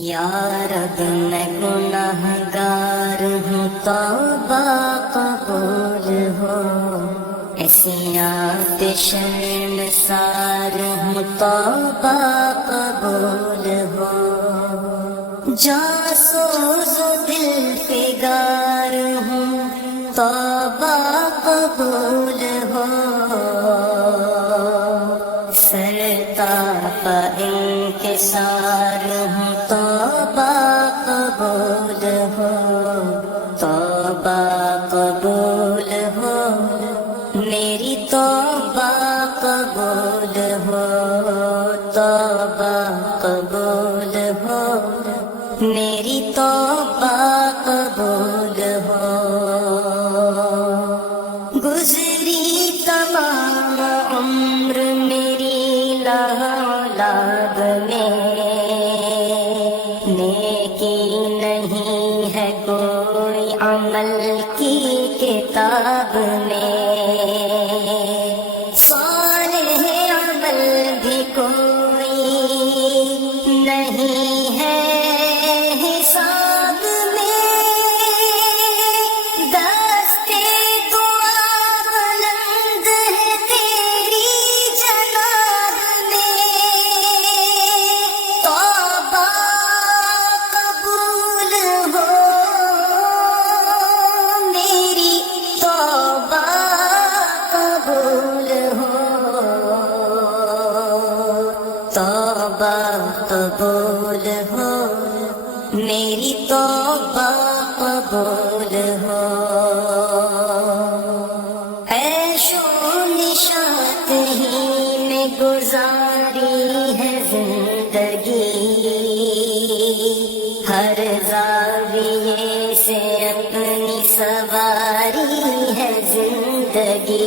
یا رب میں گناہگار ہوں، توبہ قبول ہو، ایسی آتش نثار ہوں، توبہ قبول ہو، جاسوس و دل فگار ہوں، توبہ قبول ہو، سرتاپا انکسار ہوں، توبہ قبول ہو، توبہ قبول ہو، میری توبہ قبول ہو، توبہ قبول ہو، میری توبہ قبول ہو، گزری تمام عمر میری اولاد میں، نیکی نہیں ہے کوئی عمل کی کتاب میں، صالح عمل بھی کوئی نہیں ہے حساب میں، دستے دعا بلند ہے تیری جناب میں، توبہ قبول ہو، میری توبہ قبول ہو، توبہ قبول ہو، میری توبہ قبول ہو، عیش و نشاط ہی میں گزاری ہے زندگی، ہر زاویے سے اپنی سواری ہے زندگی،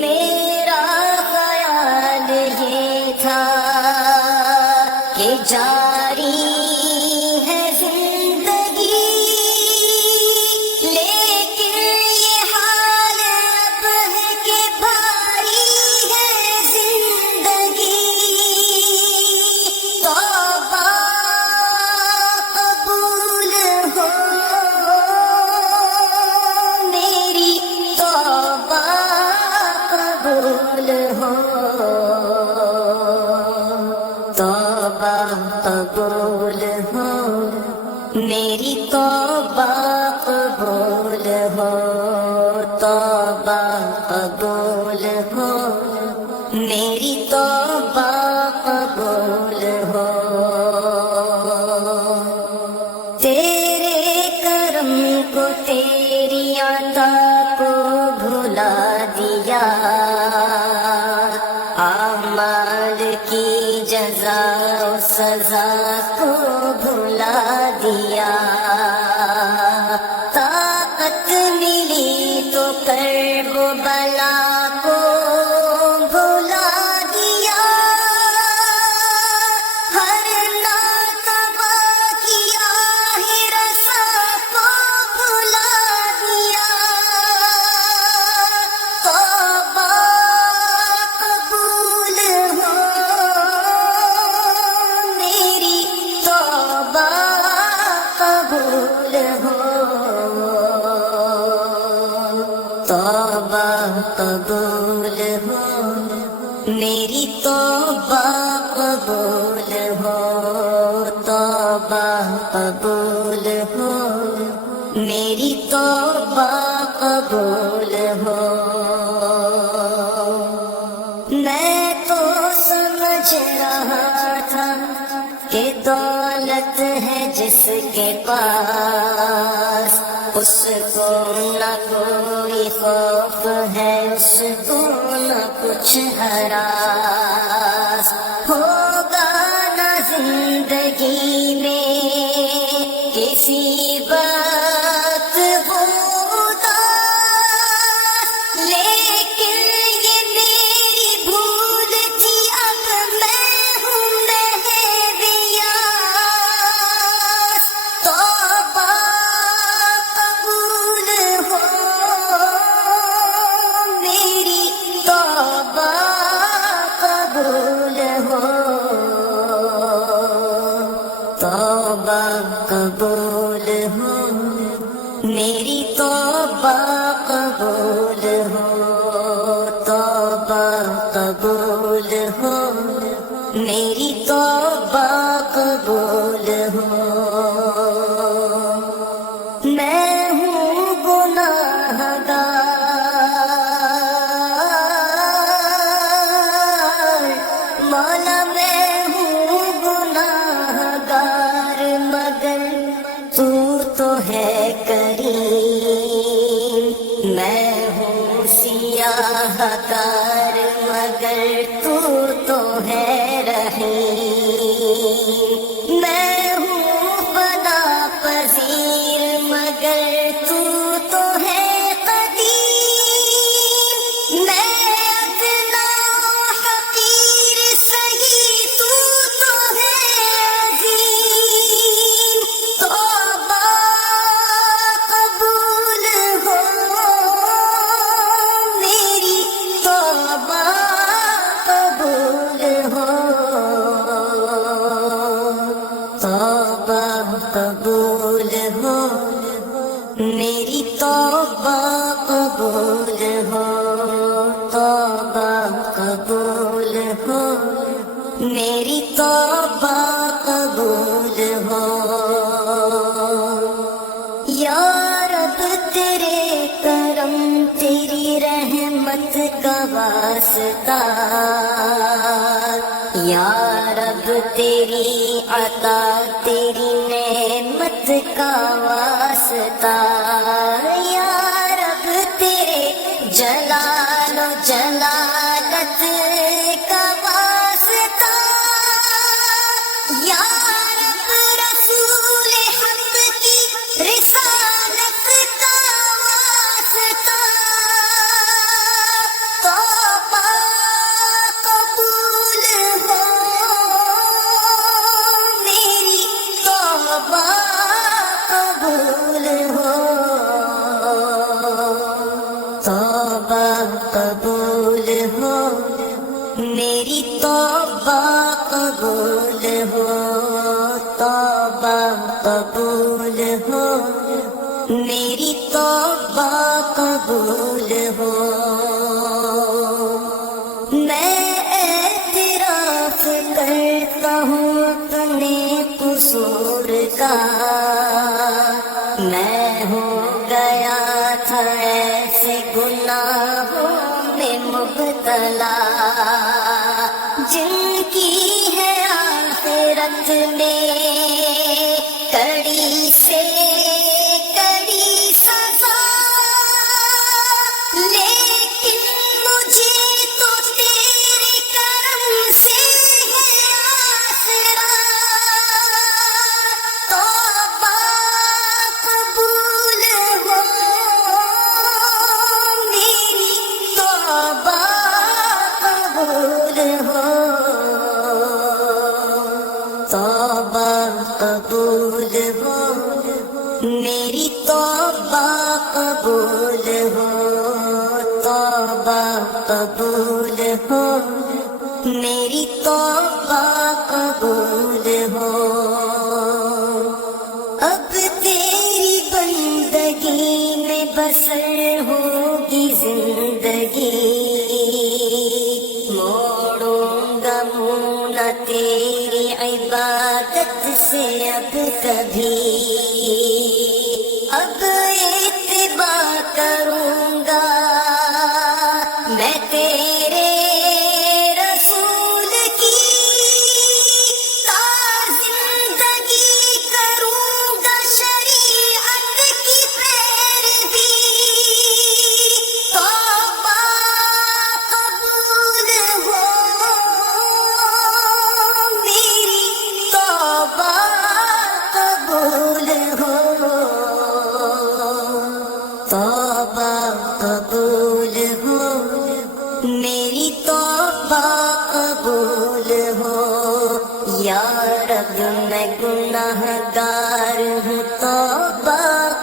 میرا خیال یہ تھا کہ جاری ہے زندگی، لیکن یہ حال اب ہے کہ بھاری ہے زندگی، توبہ قبول ہو، میری توبہ قبول ہو، توبہ قبول ہو، میری توبہ قبول ہو، توبہ قبول ہو، میری توبہ قبول ہو، تیرے کرم کو تیری عطا کو بھلا دیا، اعمال کی جزا و سزا کو بھلا دیا، طاقت ملی تو کرب و بلا کو بھلا دیا، ہر ناتبا کی آہ رسا کو بھلا دیا، توبہ قبول ہو، میری توبہ قبول ہو، توبہ قبول ہو، میری توبہ قبول ہو، توبہ قبول ہو، میری توبہ قبول ہو، میں تو سمجھ رہا تھا کہ دولت ہے جس کے پاس، اس کو نہ کوئی خوف ہے، اس کو نہ کچھ ہراس، ہوگا نہ زندگی میں کسی بات وہ اداس، لیکن یہ میری بھول تھی، اب میں ہوں محویاس، توبہ قبول ہو، میری توبہ قبول ہو، توبہ قبول ہو میری توبہ قبول ہو توبہ قبول ہو میری توبہ قبول ہو میں ہوں گناہ گار مولا میں ہوں گناہ گار مگر تو تو ہے کریم میں ہوں سیاہ کار مگر تو تو ہے رحیم میں ہوں فنا پذیر مگر تو تو ہے قدیم میں ادنا حقیر سہی تو تو ہے عظیم توبہ قبول ہو میری توبہ قبول ہو توبہ قبول ہو میری توبہ قبول ہو توبہ قبول ہو میری توبہ قبول ہو یا رب تیرے کرم تیری رحمت کا واسطہ یا رب تیری عطا تیری نعمت کا واسطہ یا رب تیرے جلال و جلالت کا واسطہ یا رب رسول حق کی رسالت کا واسطہ توبہ قبول ہو میری توبہ قبول ہو توبہ قبول ہو میری توبہ قبول ہو توبہ قبول ہو میری توبہ قبول ہو میں اعتراف کرتا ہوں اپنے قصور کا میں ہو گیا تھا ایسے گناہوں میں مبتلا جن کی ہے آخرت میں کڑی سے کڑی سزا لیکن مجھے تو تیرے کرم سے ہے آسرا توبہ قبول ہو میری توبہ قبول ہو توبہ قبول ہو میری توبہ قبول ہو توبہ قبول ہو میری توبہ قبول ہو اب تیری بندگی میں بسر ہوگی زندگی موڑوں گا منہ نہ تیری عبادت سے اب کبھی اب اتباع کروں گا میں تیرے رسول کی تا زندگی کروں گا شریعت کی پیروی توبہ قبول ہو میری توبہ قبول ہو توبہ قبول ہو میری توبہ قبول ہو یا رب میں گناہ گار ہوں توبہ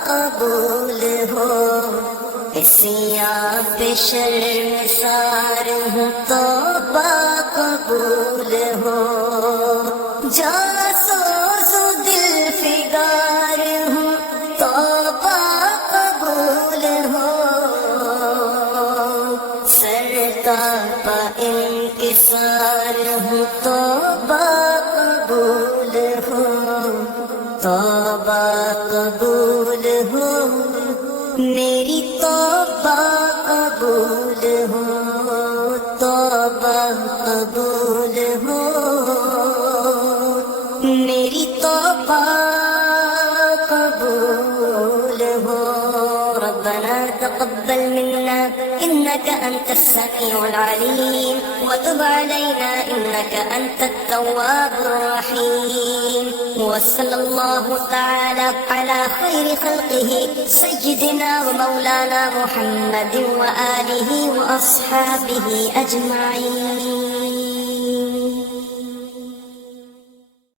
قبول ہو سیاہ پہ شرمسار ہوں توبہ قبول ہو جا سوز توبہ قبول ہو، میری توبہ قبول ہو، توبہ قبول ہو، میری توبہ قبول ہو۔ ربنا تقبل منا إنك أنت السميع العليم وتب علينا إنك أنت التواب الرحيم، وصلى الله تعالى على خير خلقه سيدنا ومولانا محمد وآله وأصحابه أجمعين۔